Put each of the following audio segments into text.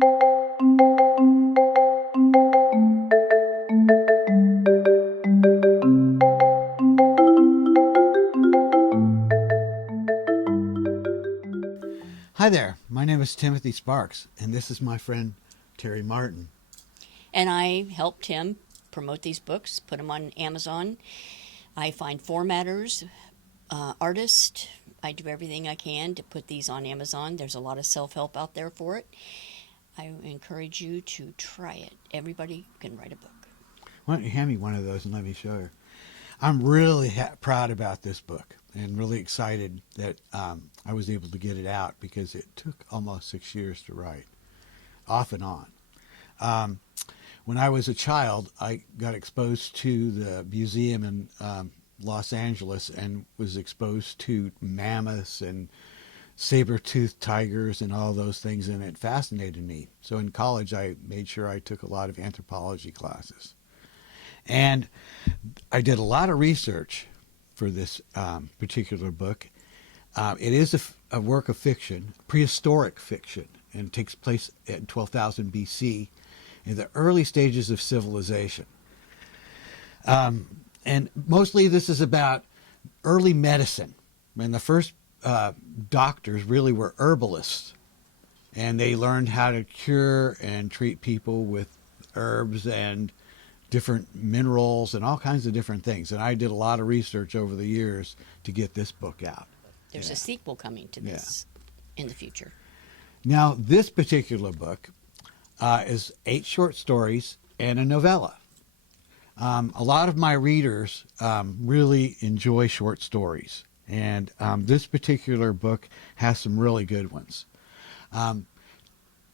Hi there, my name is Timothy Sparks, and this is my friend Terrie Martin. And I helped him promote these books, put them on Amazon. I find formatters, artists. I do everything I can to put these on Amazon. There's a lot of self-help out there for it. I encourage you to try it. Everybody can write a book. Why don't you hand me one of those and let me show you? I'm really proud about this book and really excited that I was able to get it out because it took almost 6 years to write, off and on. When I was a child, I got exposed to the museum in Los Angeles and was exposed to mammoths and saber-toothed tigers and all those things, and it fascinated me. So in college, I made sure I took a lot of anthropology classes. And I did a lot of research for this particular book. It is a work of fiction, prehistoric fiction, and it takes place at 12,000 BC in the early stages of civilization. And mostly this is about early medicine. And the first doctors really were herbalists. And they learned how to cure and treat people with herbs and different minerals and all kinds of different things. And I did a lot of research over the years to get this book out. There's a sequel coming to this in the future. Now, this particular book is 8 short stories and a novella. A lot of my readers really enjoy short stories, and this particular book has some really good ones.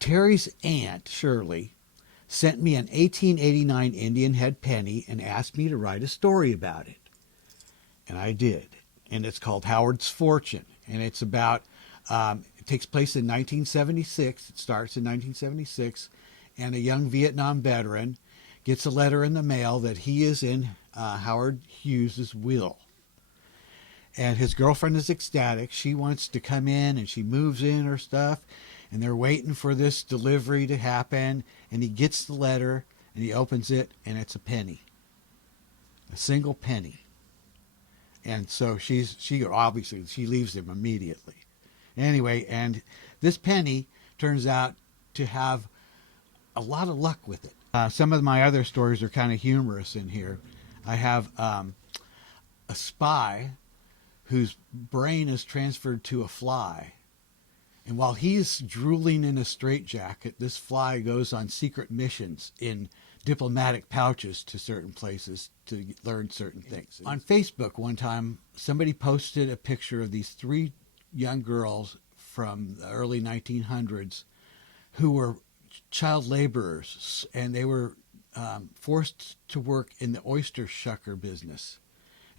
Terrie's aunt, Shirley, sent me an 1889 Indian head penny and asked me to write a story about it. And I did. And it's called Howard's Fortune. And it's about, it takes place in 1976. It starts in 1976. And a young Vietnam veteran gets a letter in the mail that he is in Howard Hughes's will. And his girlfriend is ecstatic. She wants to come in and she moves in her stuff. And they're waiting for this delivery to happen. And he gets the letter and he opens it and it's a penny. A single penny. And so she obviously she leaves him immediately. Anyway, and this penny turns out to have a lot of luck with it. Some of my other stories are kind of humorous in here. I have a spy whose brain is transferred to a fly. And while he's drooling in a straitjacket, this fly goes on secret missions in diplomatic pouches to certain places to learn certain things. On Facebook one time, somebody posted a picture of these 3 young girls from the early 1900s who were child laborers, and they were forced to work in the oyster shucker business.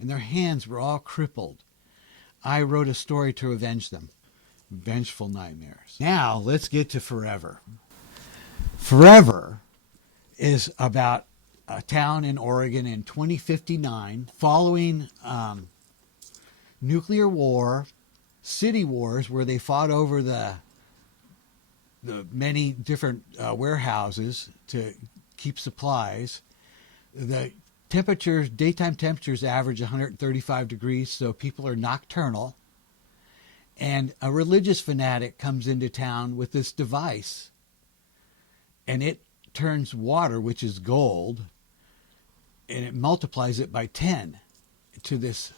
And their hands were all crippled. I wrote a story to avenge them. Vengeful nightmares. Now, let's get to Forever. Forever is about a town in Oregon in 2059 following nuclear war, city wars where they fought over the many different warehouses to keep supplies. The temperatures, daytime temperatures average 135 degrees, so people are nocturnal. And a religious fanatic comes into town with this device, and it turns water, which is gold, and it multiplies it by 10 to this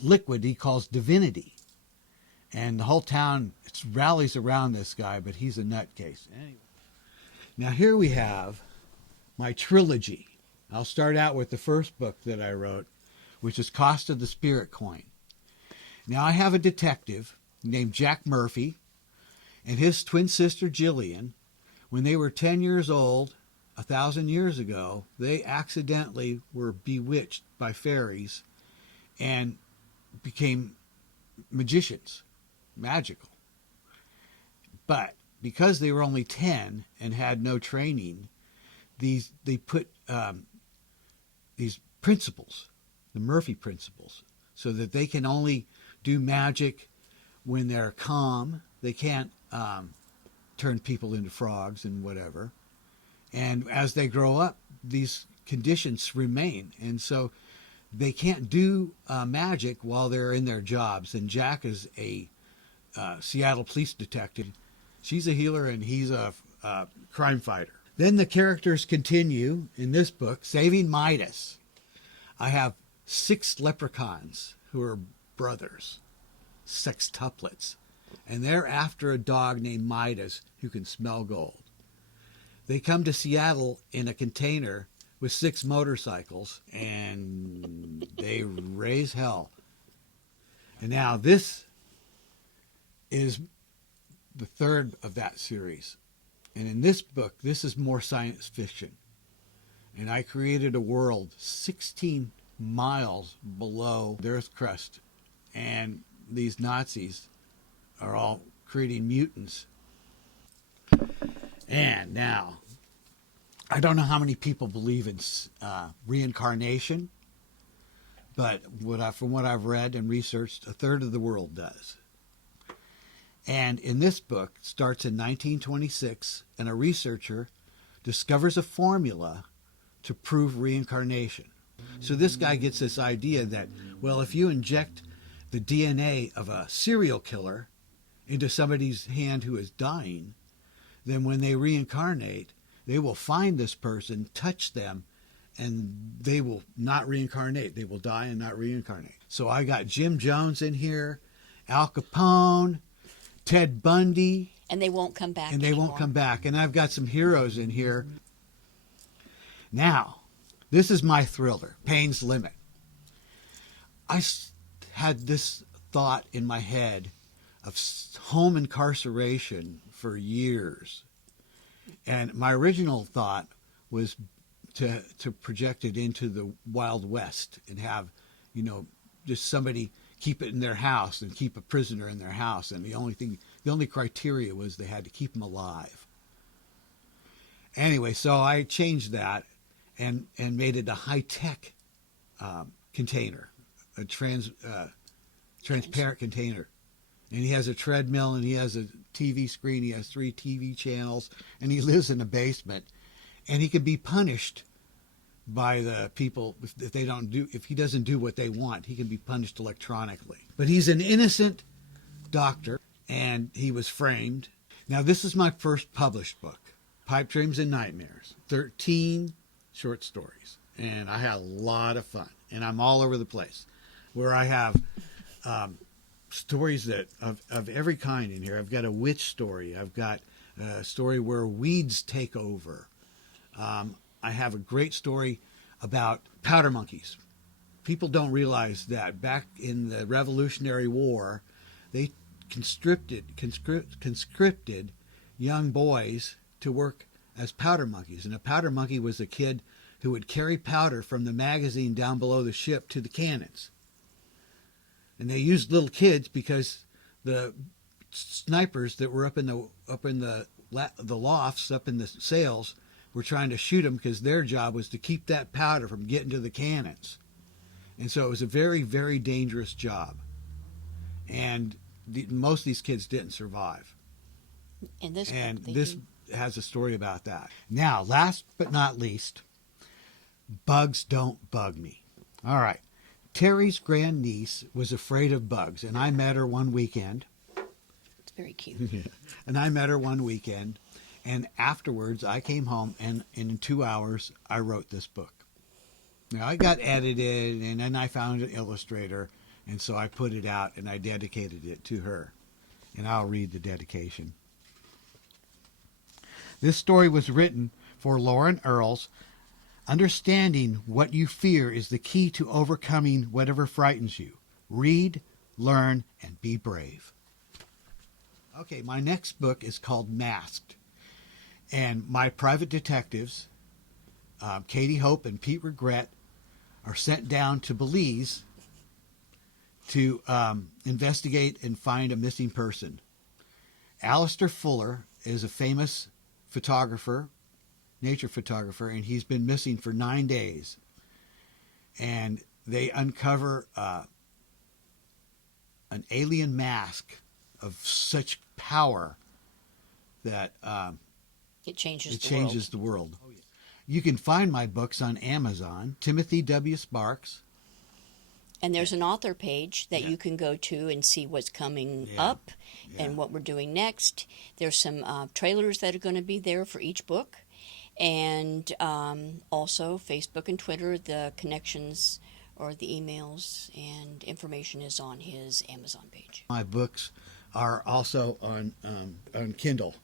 liquid he calls divinity. And the whole town rallies around this guy, but he's a nutcase. Anyway. Now here we have my trilogy. I'll start out with the first book that I wrote, which is Cost of the Spirit Coin. Now I have a detective named Jack Murphy and his twin sister Jillian. When they were 10 years old, 1,000 years ago, they accidentally were bewitched by fairies and became magicians, magical. But because they were only 10 and had no training, they put these principles, the Murphy principles, so that they can only do magic when they're calm. They can't turn people into frogs and whatever. And as they grow up, these conditions remain. And so they can't do magic while they're in their jobs. And Jack is a Seattle police detective. She's a healer and he's a crime fighter. Then the characters continue in this book, Saving Midas. I have 6 leprechauns who are brothers, sextuplets. And they're after a dog named Midas who can smell gold. They come to Seattle in a container with 6 motorcycles, and they raise hell. And now this is the 3rd of that series. And in this book, this is more science fiction. And I created a world 16 miles below the Earth's crust. And these Nazis are all creating mutants. And now, I don't know how many people believe in reincarnation, but from what I've read and researched, 1/3 of the world does. And in this book, it starts in 1926, and a researcher discovers a formula to prove reincarnation. So this guy gets this idea that, well, if you inject the DNA of a serial killer into somebody's hand who is dying, then when they reincarnate, they will find this person, touch them, and they will not reincarnate. They will die and not reincarnate. So I got Jim Jones in here, Al Capone, Ted Bundy. And they won't come back And they anymore. won't come back. And I've got some heroes in here. Now, this is my thriller, Pain's Limit. I had this thought in my head of home incarceration for years. And my original thought was to project it into the Wild West and have, just somebody keep it in their house and keep a prisoner in their house. And the only criteria was they had to keep them alive. Anyway, so I changed that and made it a high-tech container, a transparent container. And he has a treadmill, and he has a TV screen. He has 3 TV channels, and he lives in a basement. And he can be punished by the people if he doesn't do what they want. He can be punished electronically. But he's an innocent doctor, and he was framed. Now, this is my first published book, Pipe Dreams and Nightmares, 13 short stories. And I had a lot of fun, and I'm all over the place, where I have stories of every kind in here. I've got a witch story. I've got a story where weeds take over. I have a great story about powder monkeys. People don't realize that back in the Revolutionary War, they conscripted young boys to work as powder monkeys. And a powder monkey was a kid who would carry powder from the magazine down below the ship to the cannons. And they used little kids because the snipers that were up in the lofts, up in the sails, were trying to shoot them because their job was to keep that powder from getting to the cannons. And so it was a very, very dangerous job. And most of these kids didn't survive. In this and book, this has a story about that. Now, last but not least, bugs don't bug me. All right. Terrie's grandniece was afraid of bugs, and I met her one weekend. It's very cute. And I met her one weekend, and afterwards I came home, and in 2 hours I wrote this book. Now, I got edited, and then I found an illustrator, and so I put it out, and I dedicated it to her. And I'll read the dedication. This story was written for Lauren Earls. Understanding what you fear is the key to overcoming whatever frightens you. Read, learn, and be brave. Okay, my next book is called Masked. And my private detectives, Katie Hope and Pete Regret, are sent down to Belize to investigate and find a missing person. Alistair Fuller is a famous photographer, nature photographer, and he's been missing for 9 days. And they uncover an alien mask of such power that It changes it the changes the world. You can find my books on Amazon, Timothy W. Sparks. And there's an author page that Yeah. you can go to and see what's coming Yeah. up and what we're doing next. There's some trailers that are going to be there for each book. And also Facebook and Twitter, the connections or the emails and information is on his Amazon page. My books are also on Kindle.